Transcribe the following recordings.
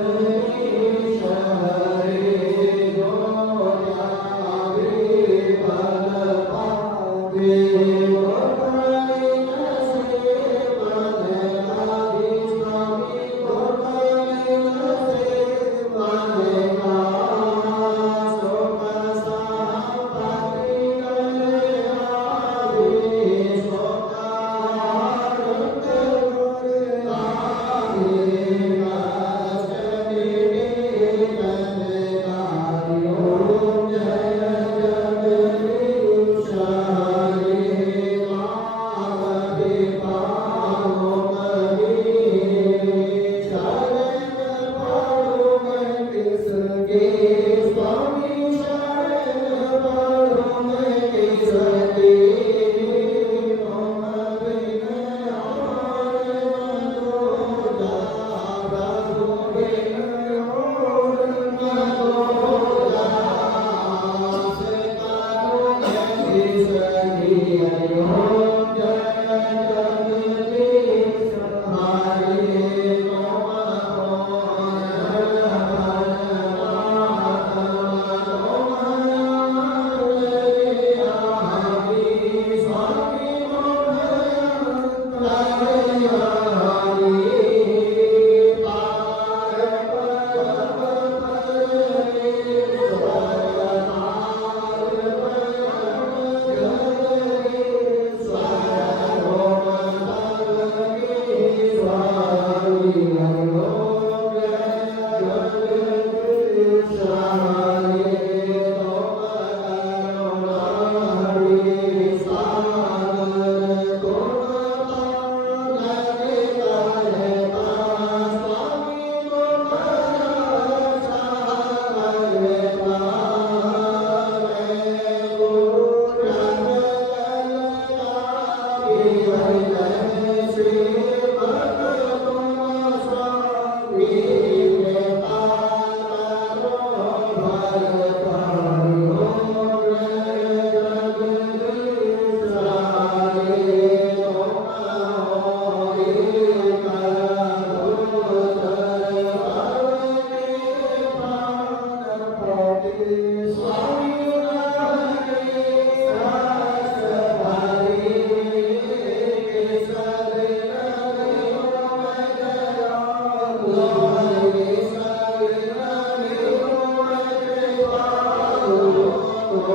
Oh.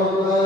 Oh.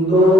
Mundo.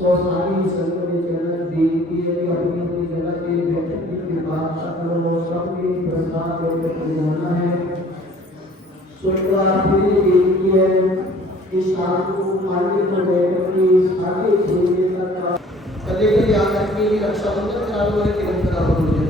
तो सारी संगति चरण देवी अपनी अपनी जगह के व्यक्ति की कृपा करो सबके प्रसाद लेकर जाना है सुंदरापुरी देवी है इस शाम को आगे को लेकर की आगे झेलने का कलेक्टर याद रखिए रक्षाबंधन करा हुआ है तिरंगा हो।